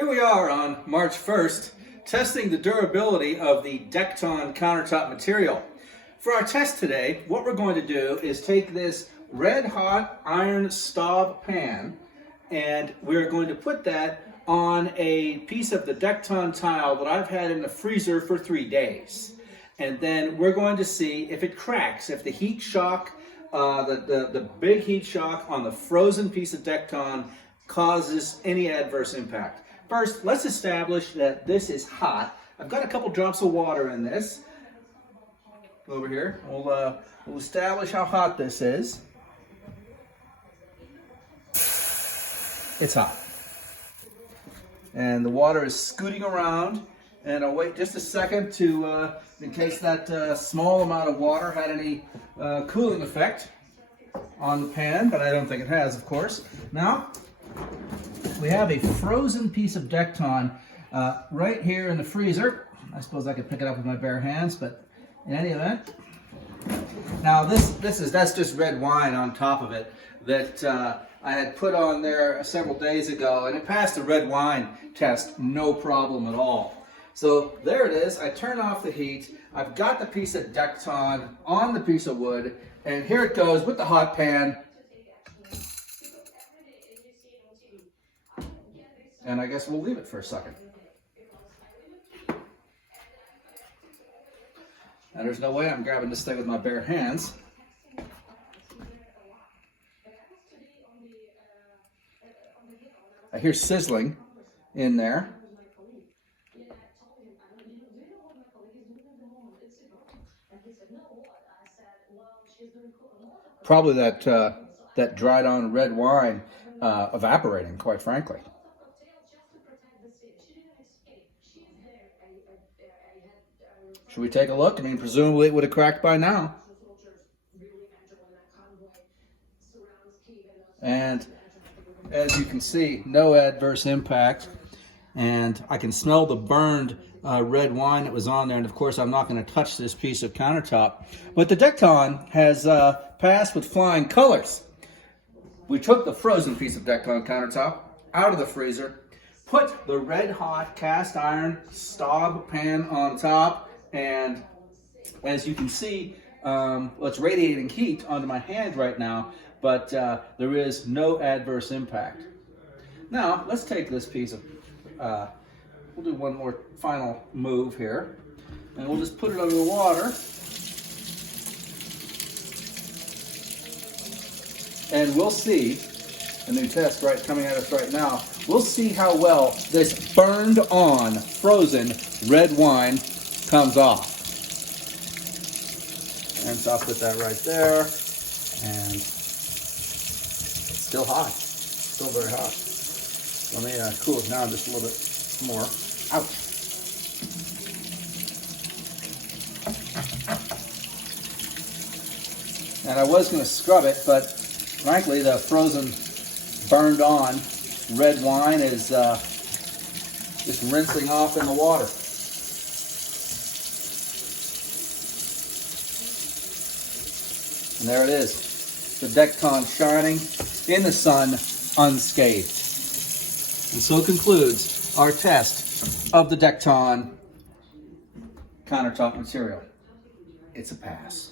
Here we are on March 1st, testing the durability of the Dekton countertop material. For our test today, what we're going to do is take this red hot iron Staub pan and we're going to put that on a piece of the Dekton tile that I've had in the freezer for 3 days. And then we're going to see if it cracks, if the heat shock, the big heat shock on the frozen piece of Dekton causes any adverse impact. First, let's establish that this is hot. I've got a couple drops of water in this. Over here, we'll establish how hot this is. It's hot. And the water is scooting around. And I'll wait just a second to, in case that small amount of water had any cooling effect on the pan, but I don't think it has, of course. Now, we have a frozen piece of Dekton right here in the freezer. I suppose I could pick it up with my bare hands, but in any event. Now that's just red wine on top of it that I had put on there several days ago, and it passed the red wine test no problem at all. So there it is. I turn off the heat. I've got the piece of Dekton on the piece of wood, and here it goes with the hot pan. And I guess we'll leave it for a second. Now there's no way I'm grabbing this thing with my bare hands. I hear sizzling in there. Probably that dried on red wine evaporating, quite frankly. Should we take a look? I mean, presumably it would have cracked by now. And as you can see, no adverse impact. And I can smell the burned red wine that was on there. And of course, I'm not going to touch this piece of countertop. But the Dekton has passed with flying colors. We took the frozen piece of Dekton countertop out of the freezer, put the red hot cast iron Staub pan on top, and as you can see, it's radiating heat onto my hand right now, but there is no adverse impact. Now, let's take this piece of, we'll do one more final move here, and we'll just put it under the water. And we'll see, a new test coming at us right now, we'll see how well this burned on, frozen red wine comes off. And so I'll put that right there. And it's still hot. Still very hot. Let me cool it down just a little bit more. Ouch. And I was going to scrub it, but frankly, the frozen, burned on red wine is just rinsing off in the water. And there it is, the Dekton shining in the sun unscathed. And so concludes our test of the Dekton countertop material. It's a pass.